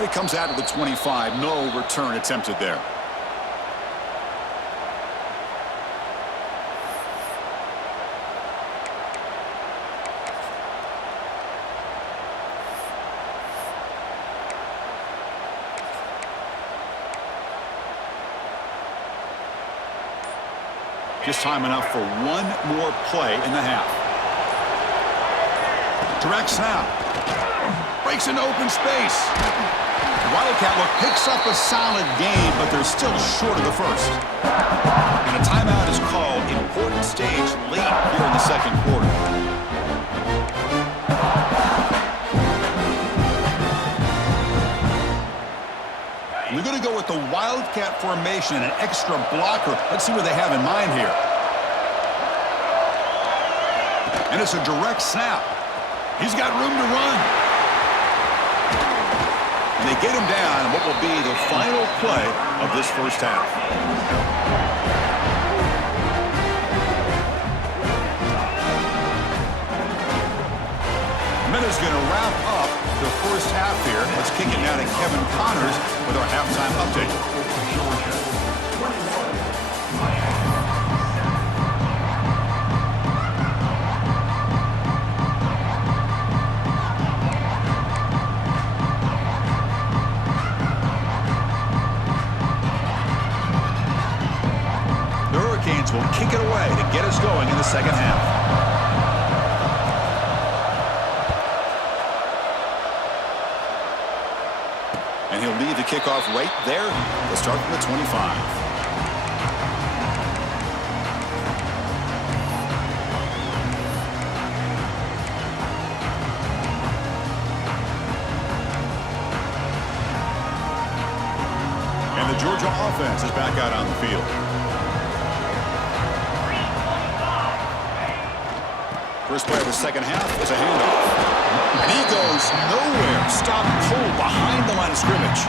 And it comes out of the 25. No return attempted there. Just time enough for one more play in the half. Direct snap. Breaks into open space. Wildcat look picks up a solid game, but they're still short of the first. And a timeout is called. Important stage late here in the second quarter. We're going to go with the Wildcat formation and an extra blocker. Let's see what they have in mind here. And it's a direct snap. He's got room to run. And they get him down in what will be the final play of this first half. Minutes going to wrap up the first half here. Let's kick it now to Kevin Connors with our halftime update. The Hurricanes will kick it away to get us going in the second half. And he'll lead the kickoff right there. Let's start from the 25. And the Georgia offense is back out on the field. First play of the second half is a handoff. And he goes nowhere. Stopped cold behind the line of scrimmage.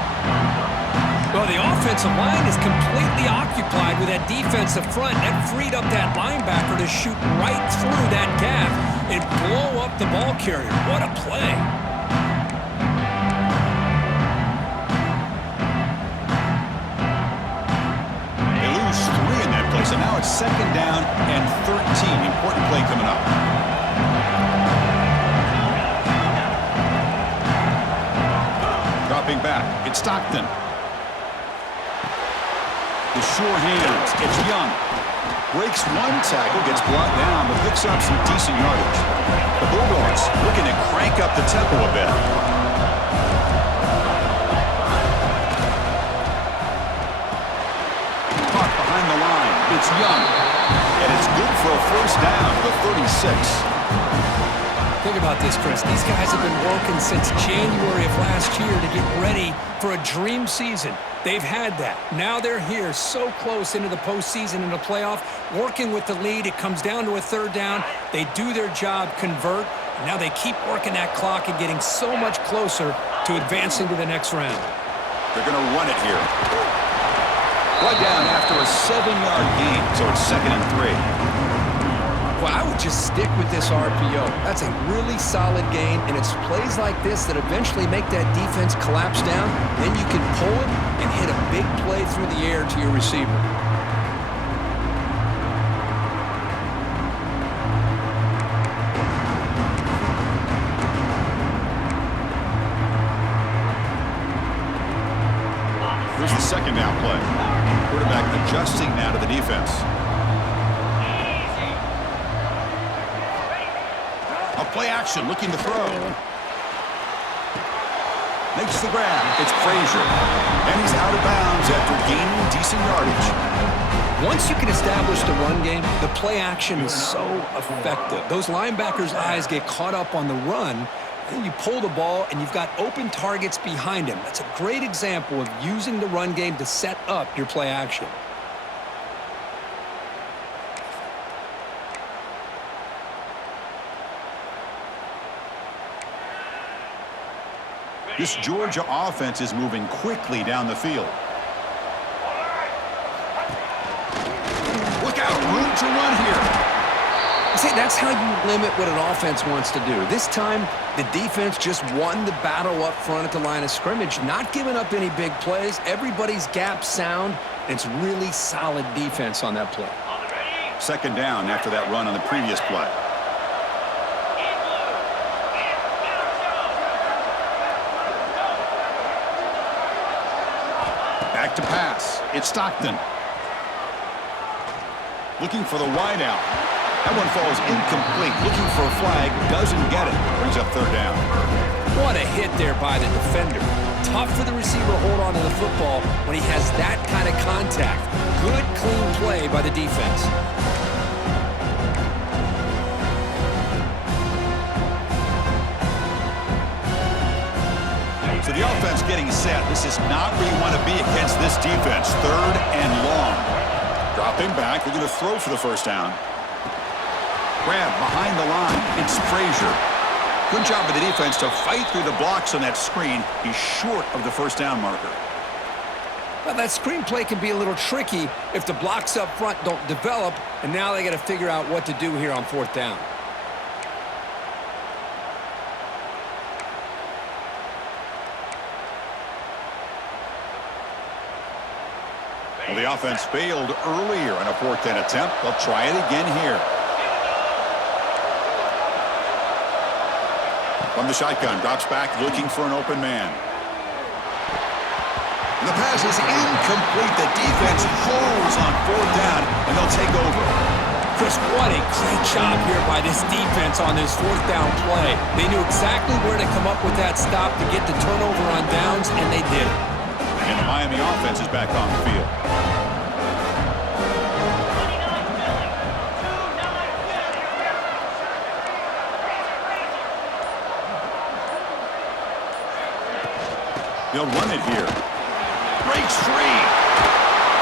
Well, the offensive line is completely occupied with that defensive front. That freed up that linebacker to shoot right through that gap and blow up the ball carrier. What a play. They lose 3 in that play, so now it's second down and 13. Important play coming up. Dropping back, it's Stockton. The sure hands, it's Young. Breaks one tackle, gets brought down, but picks up some decent yardage. The Bulldogs looking to crank up the tempo a bit. Caught behind the line, it's Young. And it's good for a first down to the 36. Think about this, Chris. These guys have been working since January of last year to get ready for a dream season. They've had that. Now they're here so close into the postseason and the playoff, working with the lead. It comes down to a third down. They do their job, convert. And now they keep working that clock and getting so much closer to advancing to the next round. They're going to run it here. Right down after a 7-yard gain, so it's 2nd and 3. Well, I would just stick with this RPO. That's a really solid game, and it's plays like this that eventually make that defense collapse down. Then you can pull it and hit a big play through the air to your receiver. Here's the second down play. Quarterback adjusting now to the defense. Play action, looking to throw. Makes the grab. It's Frazier. And he's out of bounds after gaining decent yardage. Once you can establish the run game, the play action is so effective. Those linebackers' eyes get caught up on the run, and you pull the ball, and you've got open targets behind him. That's a great example of using the run game to set up your play action. This Georgia offense is moving quickly down the field. Look out, room to run here. That's how you limit what an offense wants to do. This time, the defense just won the battle up front at the line of scrimmage, not giving up any big plays. Everybody's gap sound. It's really solid defense on that play. Second down after that run on the previous play. Back to pass. It's Stockton. Looking for the wide out. That one falls incomplete. Looking for a flag. Doesn't get it. Brings up third down. What a hit there by the defender. Tough for the receiver to hold on to the football when he has that kind of contact. Good, clean play by the defense. So the offense getting set. This is not where you want to be against this defense. Third and long. Dropping back. They're going to throw for the first down. Grab behind the line. It's Frazier. Good job of the defense to fight through the blocks on that screen. He's short of the first down marker. Well, that screen play can be a little tricky if the blocks up front don't develop, and now they got to figure out what to do here on fourth down. Well, the offense failed earlier in a fourth down attempt. They'll try it again here. From the shotgun, drops back, looking for an open man. And the pass is incomplete. The defense holds on fourth down, and they'll take over. Chris, what a great job here by this defense on this fourth down play. They knew exactly where to come up with that stop to get the turnover on downs, and they did it. And the Miami offense is back on the field. They'll run it here. Breaks free.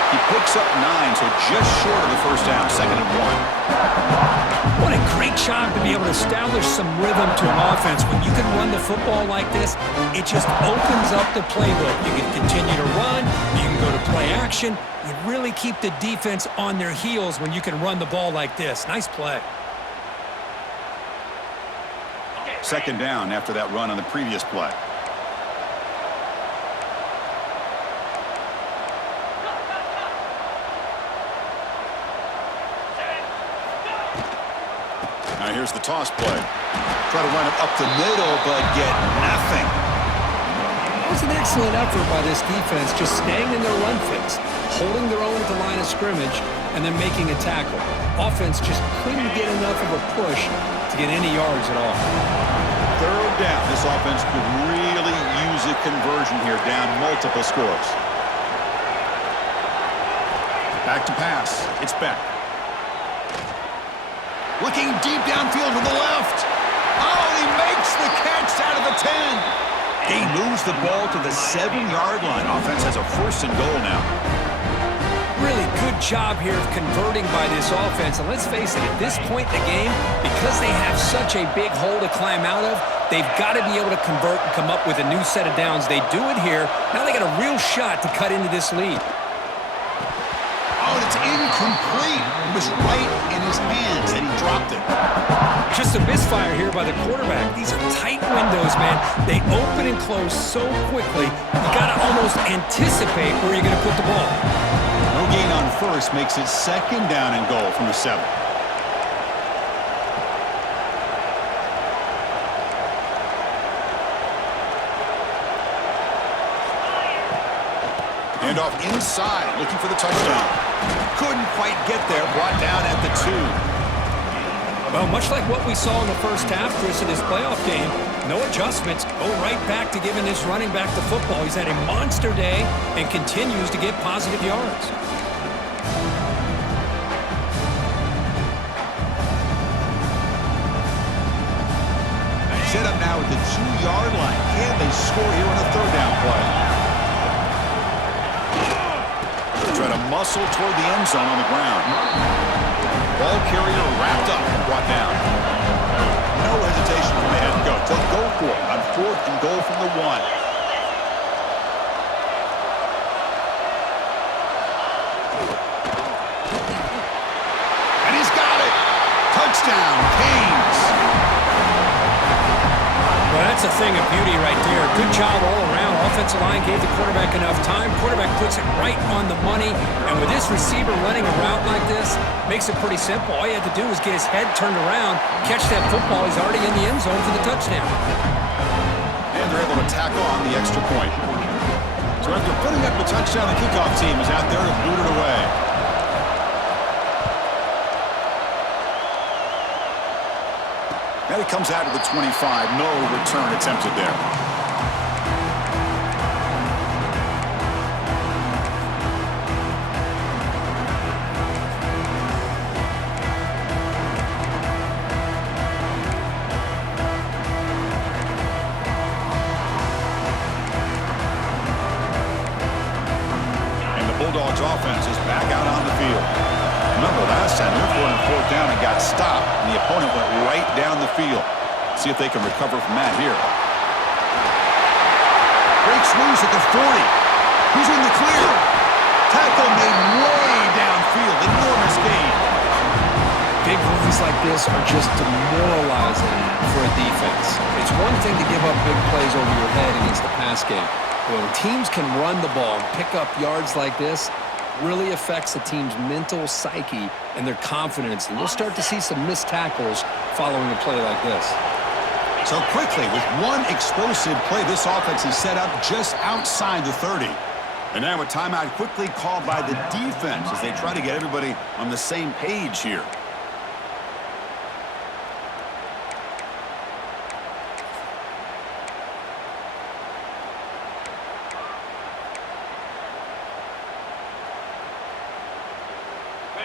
He picks up 9, so just short of the first down, second and 1. What a great job to be able to establish some rhythm to an offense. When you can run the football like this, it just opens up the playbook. You can continue to run. You can go to play action. You really keep the defense on their heels when you can run the ball like this. Nice play. Second down after that run on the previous play. Now here's the toss play. Try to run it up the middle, but get nothing. That was an excellent effort by this defense, just staying in their run fix, holding their own at the line of scrimmage, and then making a tackle. Offense just couldn't get enough of a push to get any yards at all. Third down. This offense could really use a conversion here, down multiple scores. Back to pass. It's Beck. Looking deep downfield to the left. Oh, he makes the catch out of the 10. He moves the ball to the 7-yard line. Offense has a first and goal now. Really good job here of converting by this offense. And let's face it, at this point in the game, because they have such a big hole to climb out of, they've got to be able to convert and come up with a new set of downs. They do it here. Now they got a real shot to cut into this lead. Oh, and it's incomplete. It was right in his hands, and he dropped it. Just a misfire here by the quarterback. These are tight windows, man. They open and close so quickly, you got to almost anticipate where you're going to put the ball. No gain on first makes it second down and goal from the 7. Hand off inside, looking for the touchdown. Couldn't quite get there, brought down at the 2. Well, much like what we saw in the first half, Chris, in this playoff game, no adjustments, go right back to giving this running back the football. He's had a monster day and continues to get positive yards. Set up now at the 2-yard line. Can they score here on a third down play? Try to muscle toward the end zone on the ground. Ball carrier wrapped up and brought down. No hesitation from the head coach. They'll go for it on fourth and goal from the 1. And he's got it. Touchdown, That's a thing of beauty right there. Good job all around. Offensive line gave the quarterback enough time. Quarterback puts it right on the money. And with this receiver running a route like this, makes it pretty simple. All you had to do was get his head turned around, catch that football. He's already in the end zone for the touchdown. And they're able to tack on the extra point. So after putting up the touchdown, the kickoff team is out there to boot it away. And it comes out to the 25. No return attempted there. And the Bulldogs offense is back out on the field. Remember, last time they were going on fourth down and got stopped, and the opponent went right down the field. See if they can recover from that here. Breaks loose at the 40. He's in the clear. Tackle made way downfield. Enormous gain. Big runs like this are just demoralizing for a defense. It's one thing to give up big plays over your head against the pass game. But when teams can run the ball and pick up yards like this, really affects the team's mental psyche and their confidence. And you'll start to see some missed tackles following a play like this. So quickly, with one explosive play, this offense is set up just outside the 30. And now a timeout quickly called by the defense as they try to get everybody on the same page here.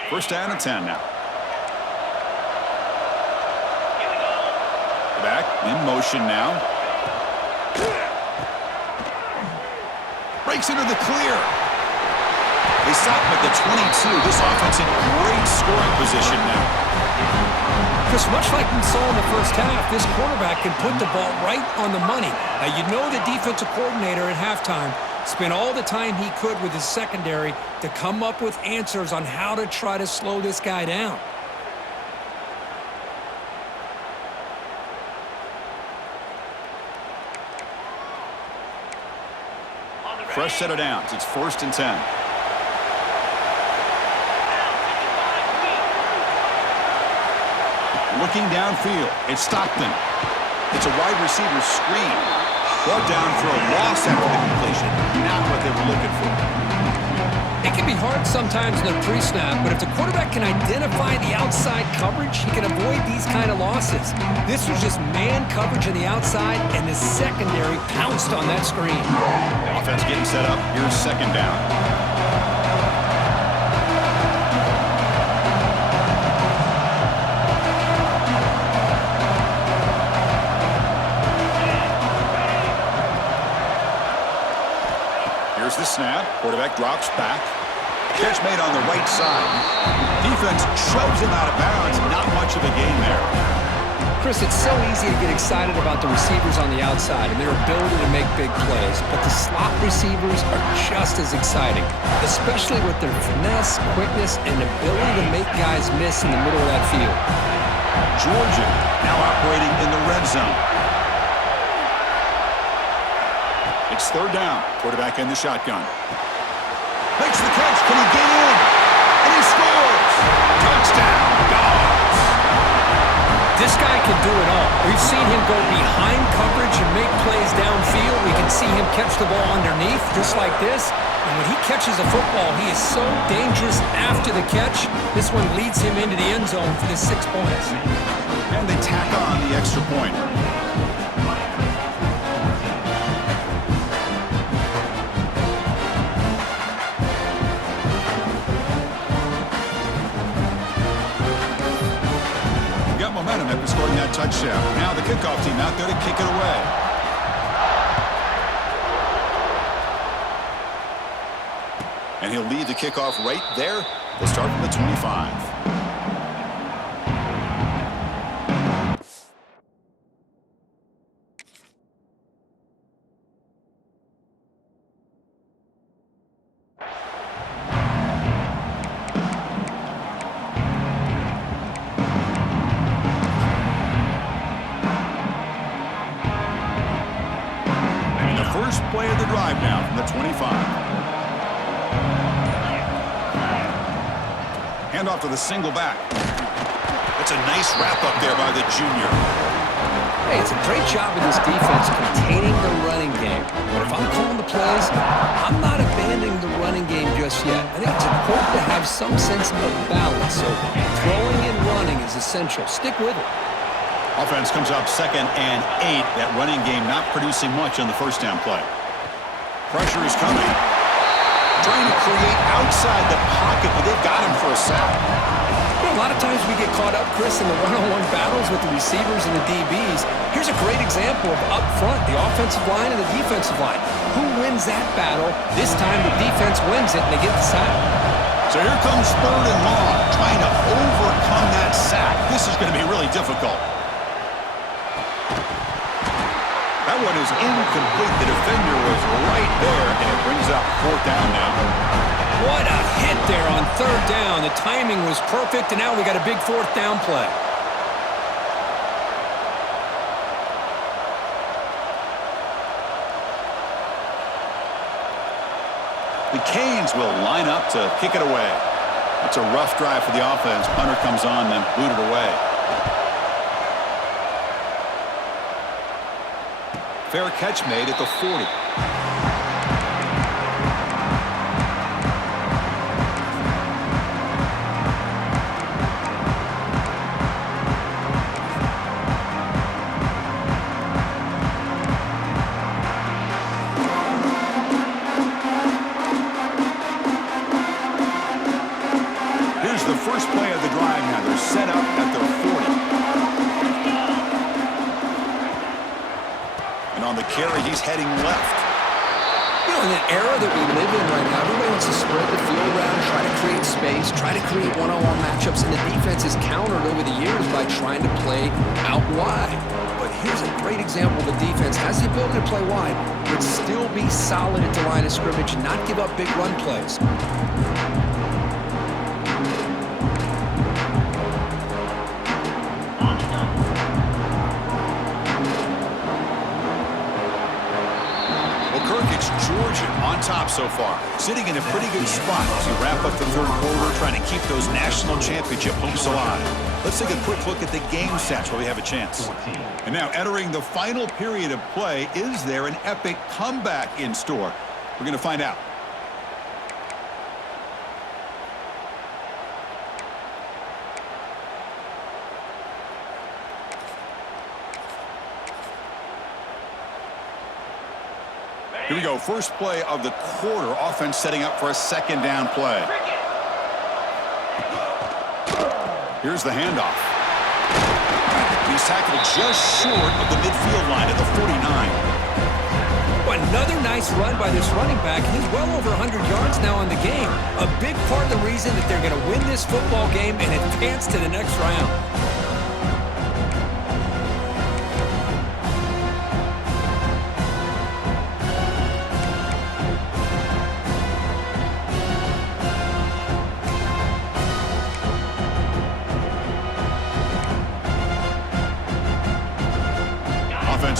First down and 10 now. Back in motion now. Breaks into the clear. They stop him at the 22. This offense in great scoring position now. Chris, much like we saw in the first half, this quarterback can put the ball right on the money. Now, you know the defensive coordinator at halftime spent all the time he could with his secondary to come up with answers on how to try to slow this guy down. Fresh set of downs. It's 1st and 10. Looking downfield. It's Stockton. It's a wide receiver screen. Brought down for a loss after the completion. Not what they were looking for. It can be hard sometimes in the pre-snap, but if the quarterback can identify the outside coverage, he can avoid these kind of losses. This was just man coverage on the outside, and the secondary pounced on that screen. The offense getting set up. Here's 2nd down. Here's the snap. Quarterback drops back. Catch made on the right side. Defense shoves him out of bounds. Not much of a gain there. Chris, it's so easy to get excited about the receivers on the outside and their ability to make big plays, but the slot receivers are just as exciting, especially with their finesse, quickness, and ability to make guys miss in the middle of that field. Georgia now operating in the red zone. It's 3rd down. Quarterback in the shotgun. Makes the catch. Can he get in? And he scores. Touchdown, Dogs. This guy can do it all. We've seen him go behind coverage and make plays downfield. We can see him catch the ball underneath, just like this. And when he catches a football, he is so dangerous after the catch. This one leads him into the end zone for the 6 points. And they tack on the extra point. Momentum after scoring that touchdown. Now the kickoff team out there to kick it away. And he'll lead the kickoff right there. They'll start from the 25. First play of the drive now from the 25. Hand off to the single back. That's a nice wrap-up there by the junior. Hey, it's a great job of this defense containing the running game. But if I'm calling the plays, I'm not abandoning the running game just yet. I think it's important to have some sense of balance. So throwing and running is essential. Stick with it. Offense comes up 2nd and 8. That running game not producing much on the first down play. Pressure is coming. Trying to create outside the pocket, but they've got him for a sack. A lot of times we get caught up, Chris, in the one-on-one battles with the receivers and the DBs. Here's a great example of up front, the offensive line and the defensive line. Who wins that battle? This time the defense wins it, and they get the sack. So here comes 3rd and long, trying to overcome that sack. This is going to be really difficult. That one is incomplete. The defender was right there, and it brings up 4th down now. What a hit there on 3rd down. The timing was perfect, and now we got a big 4th down play. The Canes will line up to kick it away. It's a rough drive for the offense. Punter comes on, then booted away. Fair catch made at the 40. The first play of the drive now. They're set up at their 40. And on the carry, he's heading left. You know, in the era that we live in right now, everybody wants to spread the field around, try to create space, try to create one-on-one matchups, and the defense has countered over the years by trying to play out wide. But here's a great example. The defense has the ability to play wide, but still be solid at the line of scrimmage and not give up big run plays. Georgia on top so far, sitting in a pretty good spot to wrap up the 3rd quarter, trying to keep those national championship hopes alive. Let's take a quick look at the game stats while we have a chance. And now entering the final period of play, is there an epic comeback in store? We're going to find out. Here we go. First play of the quarter. Offense setting up for a 2nd down play. Here's the handoff. He's tackled just short of the midfield line at the 49. Well, another nice run by this running back. He's well over 100 yards now in the game. A big part of the reason that they're going to win this football game and advance to the next round.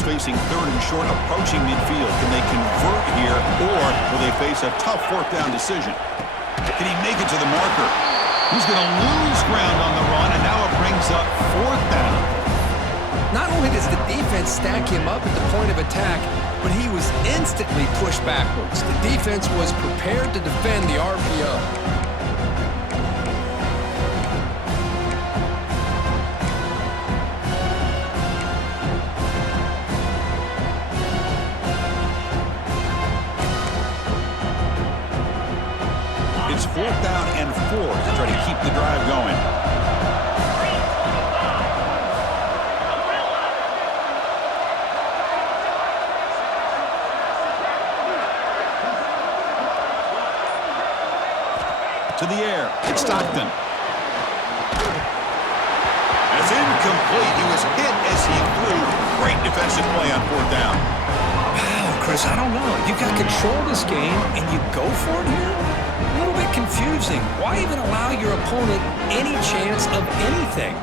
Facing 3rd and short, approaching midfield. Can they convert here, or will they face a tough 4th down decision? Can he make it to the marker? He's going to lose ground on the run, and now it brings up 4th down. Not only does the defense stack him up at the point of attack, but he was instantly pushed backwards. The defense was prepared to defend the RPO. It's 4th down and 4 to try to keep the drive going. To the air. It's Stockton. It's incomplete. He was hit as he threw. Great defensive play on 4th down. Wow, Chris, I don't know. You got control of this game, and you go for it here? A little bit confusing. Why even allow your opponent any chance of anything?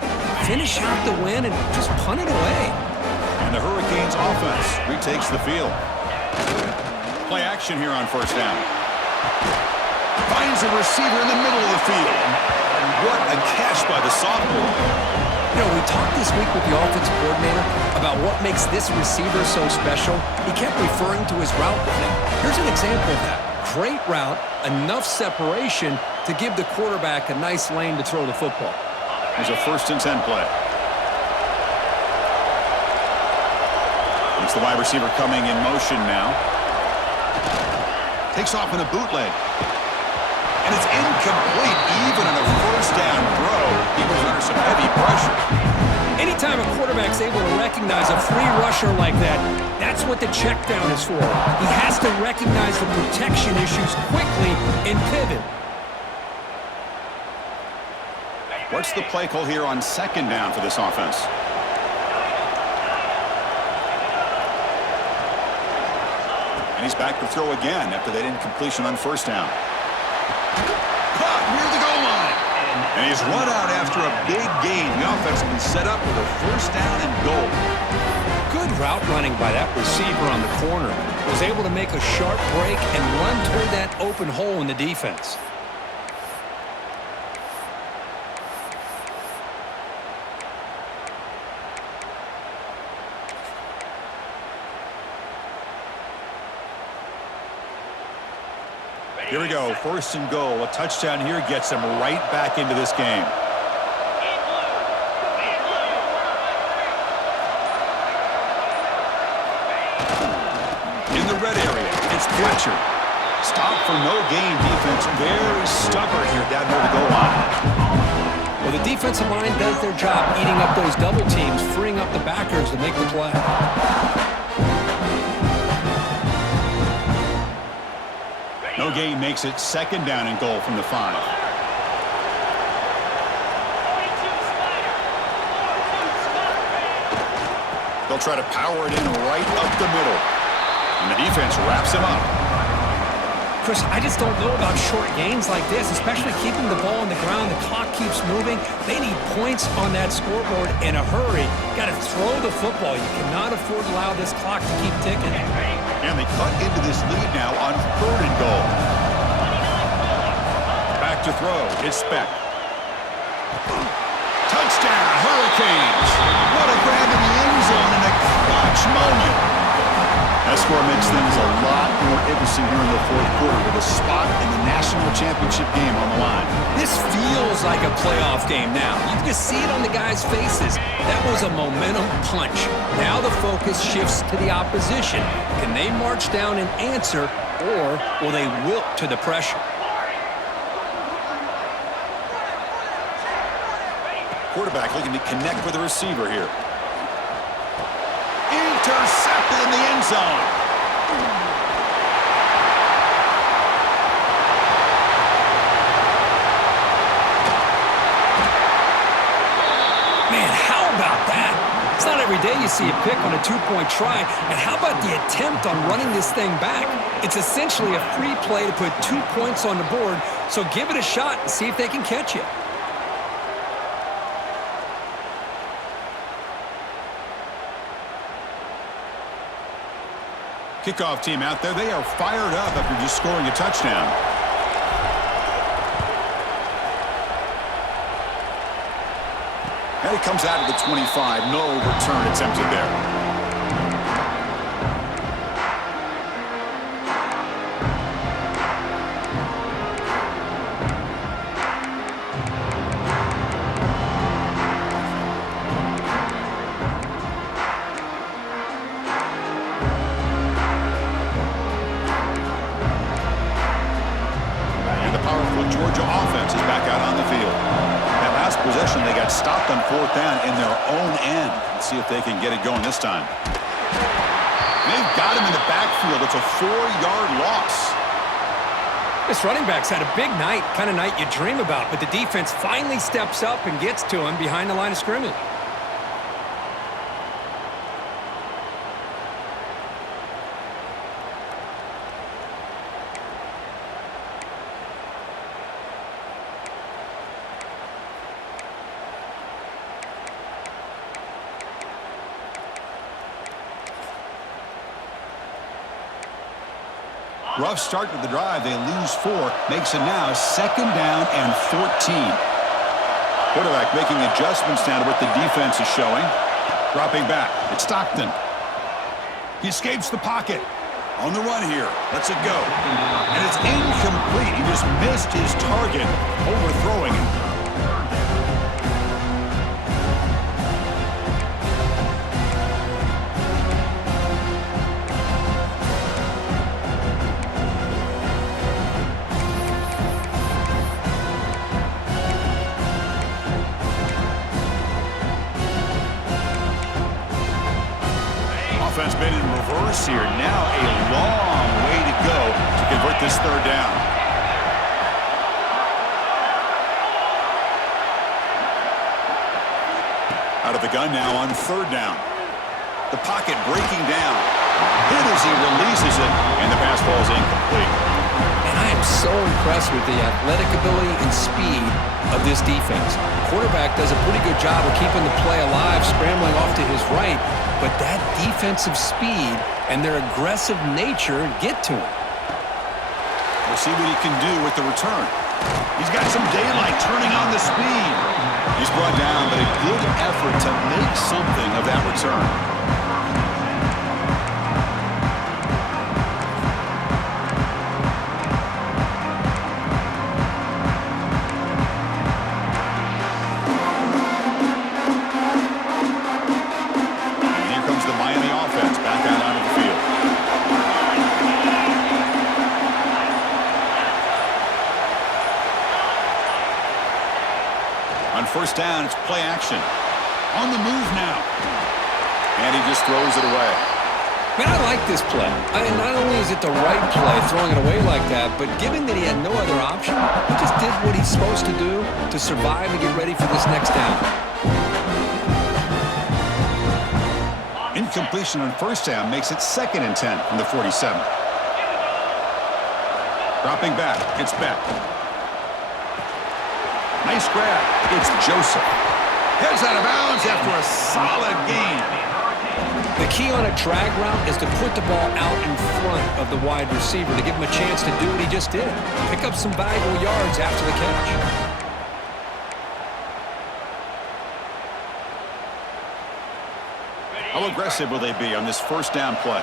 Finish out the win and just punt it away. And the Hurricanes offense retakes the field. Play action here on first down. Finds a receiver in the middle of the field. What a catch by the sophomore. You know, we talked this week with the offensive coordinator about what makes this receiver so special. He kept referring to his route running. Here's an example of that. Great route, enough separation to give the quarterback a nice lane to throw the football. There's a 1st and 10 play. It's the wide receiver coming in motion now. Takes off in a bootleg. And it's incomplete even on a 1st down throw. He was under some heavy pressure. Anytime a quarterback's able to recognize a free rusher like that, that's what the check down is for. He has to recognize the protection issues quickly and pivot. What's the play call here on 2nd down for this offense? And he's back to throw again after that incompletion on 1st down. Caught near the goal line. And he's run out after a big gain. The offense will be set up with a 1st down and goal. Good route running by that receiver on the corner. Was able to make a sharp break and run toward that open hole in the defense. Here we go, 1st and goal. A touchdown here gets them right back into this game. In the red area, it's Fletcher. Stop for no gain defense. Very stubborn here down near the goal line. Well, the defensive line does their job eating up those double teams, freeing up the backers to make the play. No gain makes it 2nd down and goal from the 5. They'll try to power it in right up the middle. And the defense wraps him up. Chris, I just don't know about short gains like this, especially keeping the ball on the ground. The clock keeps moving. They need points on that scoreboard in a hurry. Got to throw the football. You cannot afford to allow this clock to keep ticking. And they cut into this lead now on 3rd and goal. Back to throw. It's Speck. Touchdown, Hurricanes. What a grab in the end zone and a clutch moment. That score makes things a lot more interesting here in the 4th quarter with a spot in the national championship game on the line. This feels like a playoff game now. You can just see it on the guys' faces. That was a momentum punch. Now the focus shifts to the opposition. Can they march down and answer, or will they wilt to the pressure? Quarterback looking to connect with the receiver here. Intercepted in the end zone. Man, how about that? It's not every day you see a pick on a 2-point try. And how about the attempt on running this thing back? It's essentially a free play to put 2 points on the board. So give it a shot and see if they can catch you. Kickoff team out there, they are fired up after just scoring a touchdown. And it comes out of the 25. No return attempted there. Georgia offense is back out on the field. That last possession, they got stopped on 4th down in their own end. Let's see if they can get it going this time. They've got him in the backfield. It's a 4-yard loss. This running back's had a big night, kind of night you dream about, but the defense finally steps up and gets to him behind the line of scrimmage. Rough start to the drive. They lose 4. Makes it now 2nd down and 14. Quarterback making adjustments now to what the defense is showing. Dropping back. It's Stockton. He escapes the pocket. On the run here. Lets it go. And it's incomplete. He just missed his target, overthrowing him. Offense been in reverse here. Now a long way to go to convert this 3rd down. Out of the gun now on 3rd down. The pocket breaking down. Hit as he releases it, and the pass ball is incomplete. And I am so impressed with the athletic ability and speed of this defense. Quarterback does a pretty good job of keeping the play alive, scrambling off to his right. But that defensive speed and their aggressive nature get to him. We'll see what he can do with the return. He's got some daylight turning on the speed. He's brought down, but a good effort to make something of that return. First down, it's play action. On the move now. And he just throws it away. Man, I like this play. Not only is it the right play, throwing it away like that, but given that he had no other option, he just did what he's supposed to do to survive and get ready for this next down. Incompletion on first down makes it 2nd and 10 from the 47. Dropping back, it's Beck. Nice grab. It's Joseph. Heads out of bounds after a solid gain. The key on a drag route is to put the ball out in front of the wide receiver to give him a chance to do what he just did. Pick up some valuable yards after the catch. How aggressive will they be on this first down play?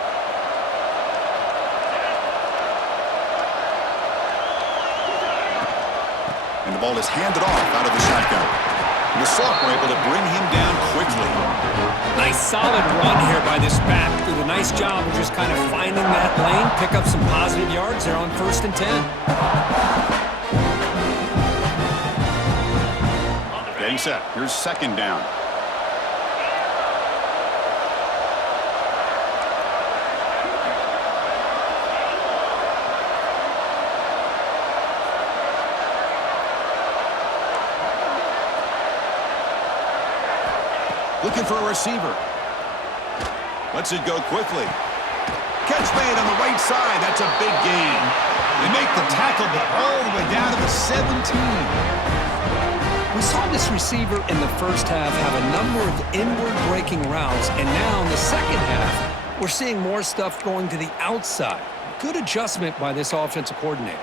And the ball is handed off out of the shotgun. And the Sox were able to bring him down quickly. Nice solid run here by this back. Did a nice job of just kind of finding that lane, pick up some positive yards there on 1st and 10. Getting set. Here's 2nd down. Looking for a receiver. Lets it go quickly. Catch made on the right side. That's a big gain. They make the tackle, but all the way down to the 17. We saw this receiver in the first half have a number of inward breaking routes, and now in the second half, we're seeing more stuff going to the outside. Good adjustment by this offensive coordinator.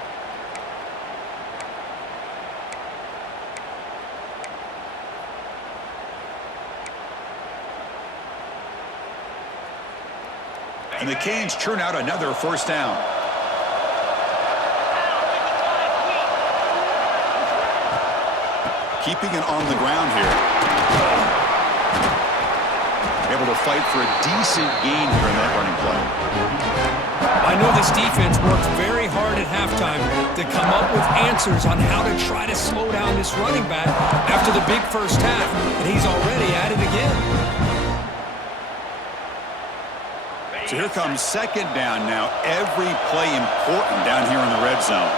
And the Canes churn out another first down. Keeping it on the ground here. Able to fight for a decent gain here in that running play. I know this defense worked very hard at halftime to come up with answers on how to try to slow down this running back after the big first half, and he's already at it again. So here comes 2nd down now. Every play important down here in the red zone.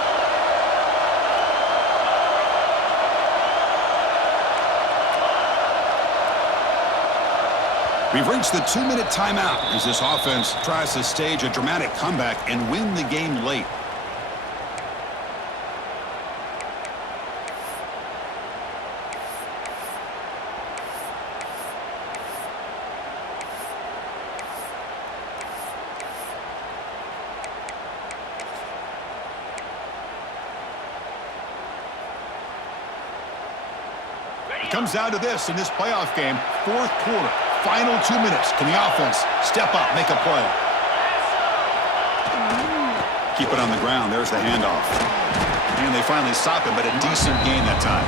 We've reached the 2-minute timeout as this offense tries to stage a dramatic comeback and win the game late. Comes down to this in this playoff game. Fourth quarter, final 2 minutes. Can the offense step up, make a play? Keep it on the ground. There's the handoff. And they finally stop it, but a decent gain that time.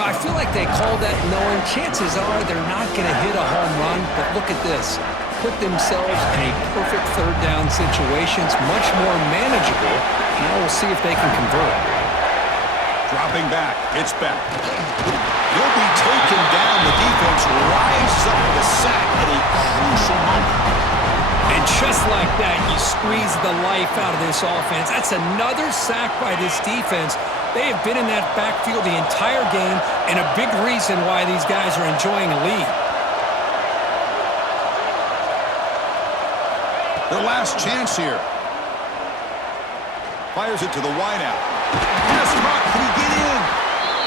Well, I feel like they called that knowing chances are they're not going to hit a home run, but look at this. Put themselves in a perfect third down situation. It's much more manageable. Now we'll see if they can convert. Dropping back. It's back. He'll be taken down. The defense rises up with a sack at a crucial moment. And just like that, you squeeze the life out of this offense. That's another sack by this defense. They have been in that backfield the entire game, and a big reason why these guys are enjoying a lead. Their last chance here. Fires it to the wideout. Yes, Rock, can he get in?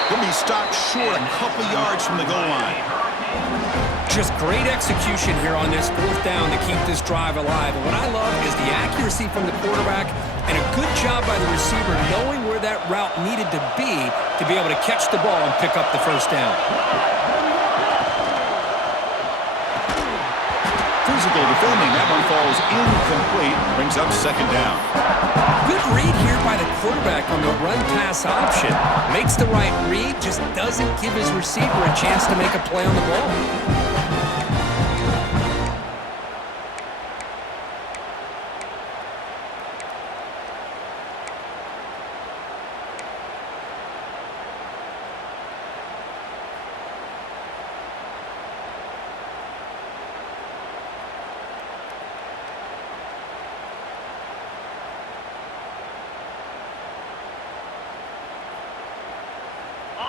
He'll be stopped short a couple yards from the goal line. Just great execution here on this fourth down to keep this drive alive. And what I love is the accuracy from the quarterback and a good job by the receiver knowing where that route needed to be able to catch the ball and pick up the first down. Physical defending. That one falls incomplete. Brings up second down. Good read here by the quarterback on the run-pass option. Makes the right read, just doesn't give his receiver a chance to make a play on the ball.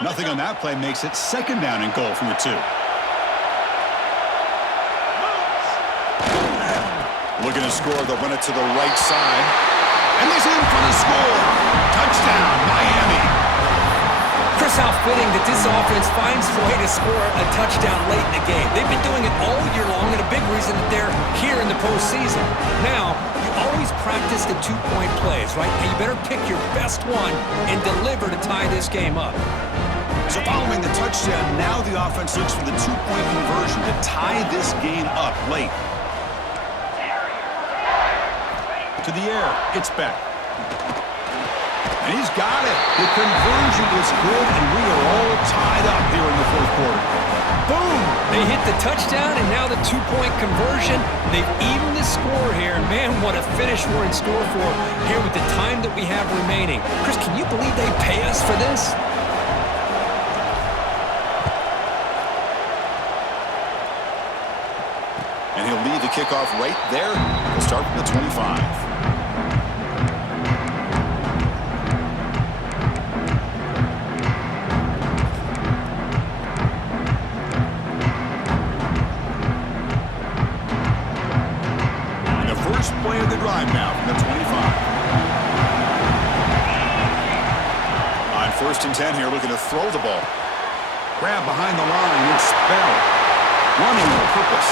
Nothing on that play makes it second down and goal from the 2. Looking to score, they'll run it to the right side. And he's in for the score. Touchdown, Miami. Chris, how fitting that this offense finds a way to score a touchdown late in the game. They've been doing it all year long, and a big reason that they're here in the postseason. Now, you always practice the two-point plays, right? And you better pick your best one and deliver to tie this game up. So following the touchdown, now the offense looks for the two-point conversion to tie this game up late. To the air, it's back. And he's got it. The conversion is good, and we are all tied up here in the fourth quarter. Boom! They hit the touchdown, and now the two-point conversion. They've evened the score here. And man, what a finish we're in store for here with the time that we have remaining. Chris, can you believe they pay us for this? And he'll lead the kickoff right there. We'll start from the 25. Play of the drive now from the 25. On 1st and 10 here, looking to throw the ball. Grab behind the line, it's Bell. Running with purpose.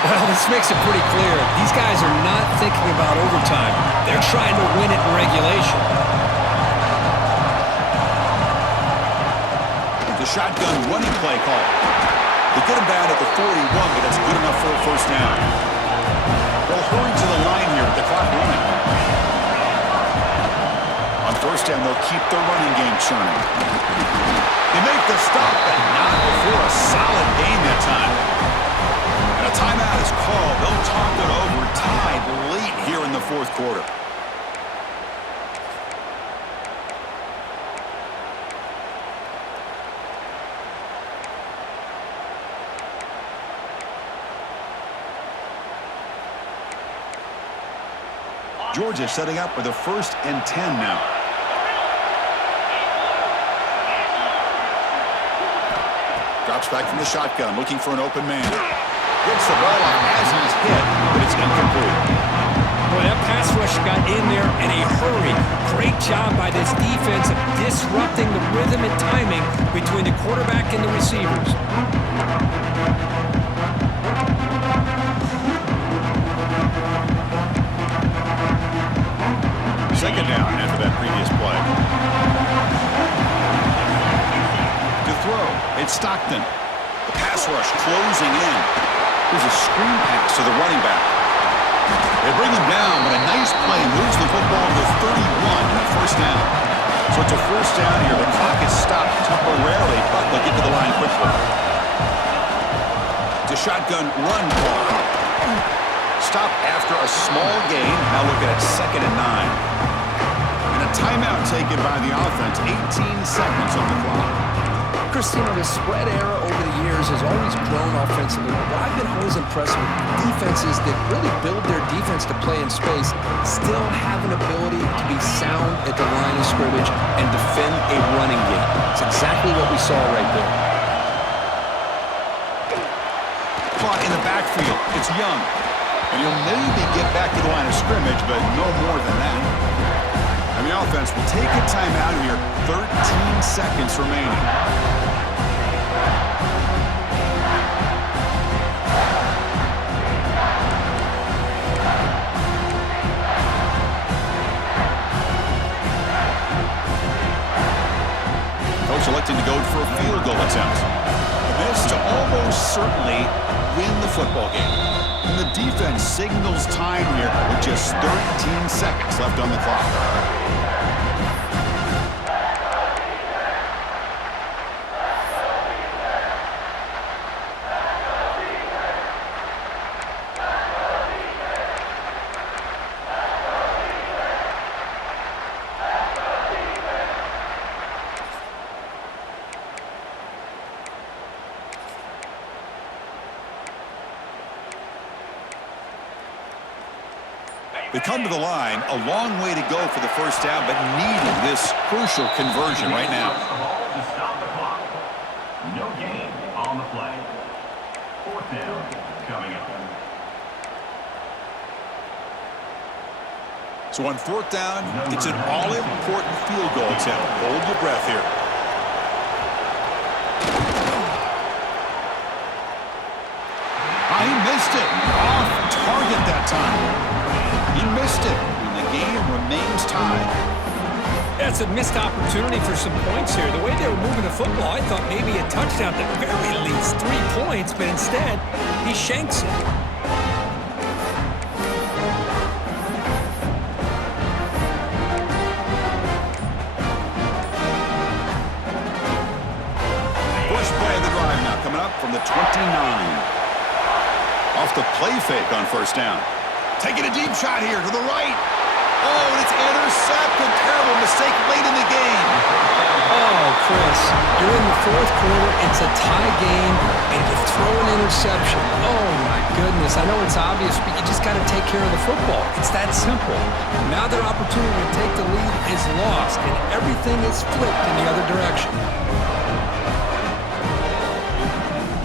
Well, this makes it pretty clear. These guys are not thinking about overtime. They're trying to win it in regulation. The shotgun running play call. They get him down at the 41, but that's good enough for a first down. They'll hurry to the line here with the clock running. On first down, they'll keep their running game churning. They make the stop, but not before a solid gain that time. And a timeout is called. They'll talk it over, tied late here in the fourth quarter. Georgia setting up with a 1st and 10 now. Drops back from the shotgun, looking for an open man. Gets the ball on as he's hit, but it's incomplete. Boy, that pass rush got in there in a hurry. Great job by this defense of disrupting the rhythm and timing between the quarterback and the receivers. Second down after that previous play. Stockton. The pass rush closing in. Here's a screen pass to the running back. They bring him down, but a nice play moves the football to 31 and a first down. So it's a first down here. The clock is stopped temporarily, but they'll get to the line quickly. It's a shotgun run call. Stop after a small gain. Now look at it, 2nd and 9. And a timeout taken by the offense. 18 seconds on the clock. Christine, the spread era over the years has always grown offensively. What I've been always impressed with defenses that really build their defense to play in space still have an ability to be sound at the line of scrimmage and defend a running game. It's exactly what we saw right there. Caught in the backfield. It's Young. And he'll maybe get back to the line of scrimmage, but no more than that. And the offense will take a timeout here. 13 seconds remaining. Coach electing to go for a field goal attempt. And this to almost certainly win the football game. And the defense signals time here with just 13 seconds left on the clock. They come to the line, a long way to go for the first down, but needing this crucial conversion right now. To stop the clock. No gain on the play. 4th down coming up. So on 4th down, it's an all-important field goal attempt. Hold your breath here. He missed it. Off target that time. He missed it, and the game remains tied. That's a missed opportunity for some points here. The way they were moving the football, I thought maybe a touchdown, at the very least 3 points, but instead, he shanks it. First play of the drive now, coming up from the 29. Off the play fake on first down. Taking a deep shot here to the right. Oh, and it's intercepted. Terrible mistake late in the game. Oh, Chris, you're in the 4th quarter. It's a tie game, and you throw an interception. Oh, my goodness. I know it's obvious, but you just got to take care of the football. It's that simple. Now their opportunity to take the lead is lost, and everything is flipped in the other direction.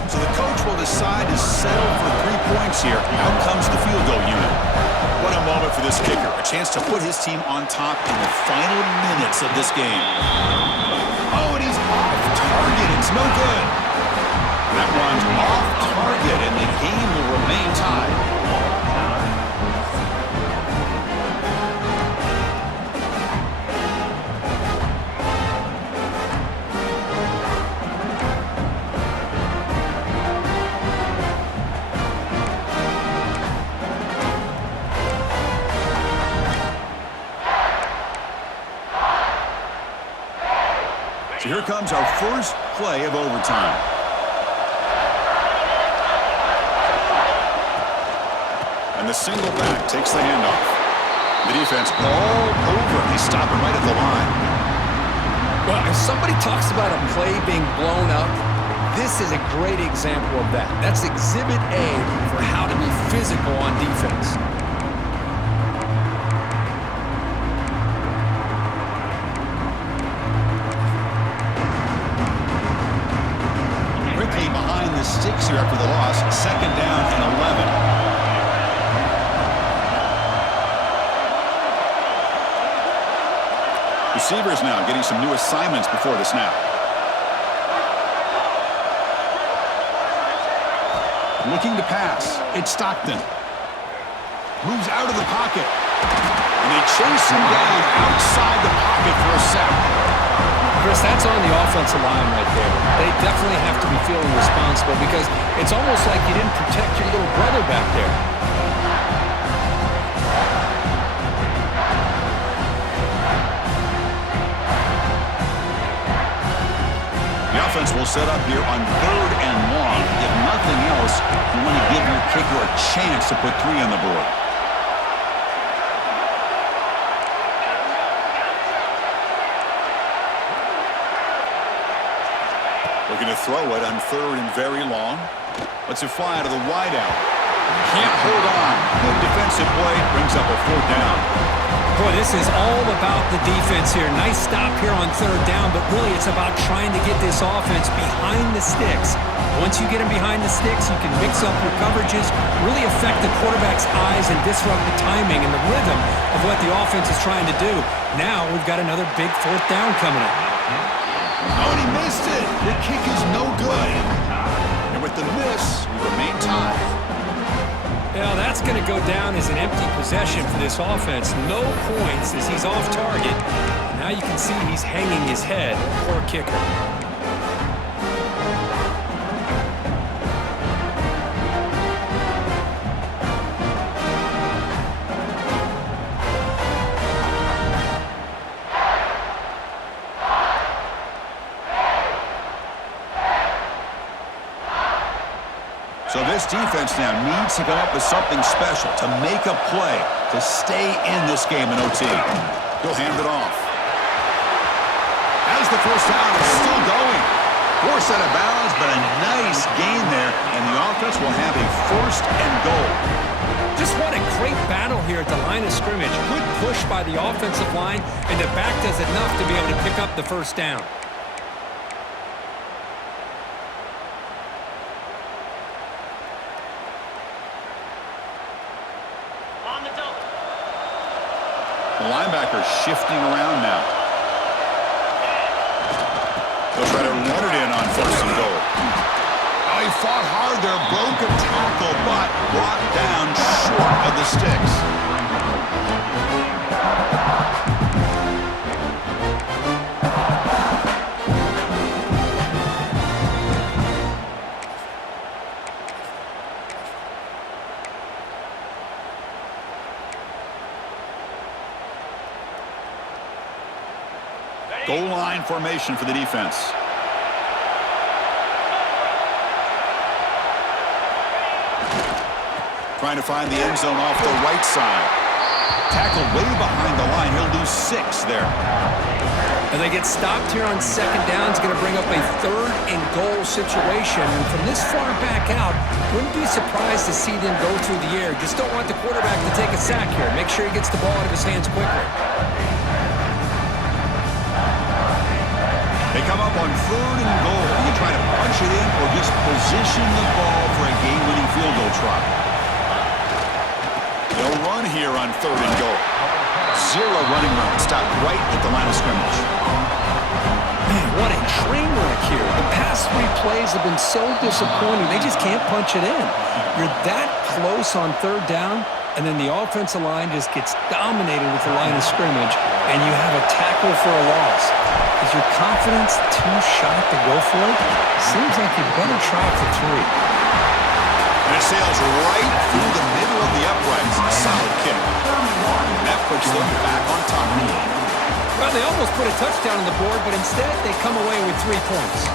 So the coach will decide to settle for 3 points here. Out comes the field goal unit. What a moment for this kicker. A chance to put his team on top in the final minutes of this game. Oh, and he's off target. It's no good. That one's off target, and the game will remain tied. So here comes our first play of overtime. And the single back takes the handoff. The defense all over. They stop him right at the line. Well, if somebody talks about a play being blown up, this is a great example of that. That's Exhibit A for how to be physical on defense. Behind the sticks here after the loss. 2nd down and 11. Receivers now getting some new assignments before the snap. Looking to pass. It's Stockton. Moves out of the pocket. And they chase him down outside the pocket for a sack. Chris, that's on the offensive line right there. They definitely have to be feeling responsible because it's almost like you didn't protect your little brother back there. The offense will set up here on 3rd and long. If nothing else, you want to give your kicker a chance to put 3 on the board. Looking to throw it on 3rd and very long. Lets it fly out of the wideout. Can't hold on. Good defensive play. Brings up a 4th down. Boy, this is all about the defense here. Nice stop here on 3rd down, but really it's about trying to get this offense behind the sticks. Once you get them behind the sticks, you can mix up your coverages, really affect the quarterback's eyes and disrupt the timing and the rhythm of what the offense is trying to do. Now we've got another big 4th down coming up. Oh, and he missed it. The kick is no good. And with the miss, we remain tied. Now that's going to go down as an empty possession for this offense. No points as he's off target. And now you can see he's hanging his head. Poor kicker. So this defense now needs to come up with something special to make a play to stay in this game in OT. He'll hand it off. As the first down is still going. Forced out of bounds, but a nice gain there, and the offense will have a 1st and goal. Just what a great battle here at the line of scrimmage. Good push by the offensive line, and the back does enough to be able to pick up the first down. The linebacker shifting around now. They'll try to run it in on 1st and goal. Oh, he fought hard there, broke a tackle, but brought down short of the sticks. Goal line formation for the defense. Trying to find the end zone off the right side. Tackle way behind the line. He'll lose 6 there. And they get stopped here on 2nd down. It's going to bring up a 3rd and goal situation. And from this far back out, wouldn't be surprised to see them go through the air. Just don't want the quarterback to take a sack here. Make sure he gets the ball out of his hands quickly. They come up on 3rd and goal. You try to punch it in or just position the ball for a game-winning field goal try. They'll run here on 3rd and goal. 0 running room. Stopped right at the line of scrimmage. Man, what a train wreck here. The past 3 plays have been so disappointing. They just can't punch it in. You're that close on 3rd down, and then the offensive line just gets dominated with the line of scrimmage, and you have a tackle for a loss. Is your confidence too shot to go for it? Seems like you better try for 3. And it sails right through the middle of the uprights. A solid kick. That puts them back on top. Well, they almost put a touchdown on the board, but instead they come away with 3 points.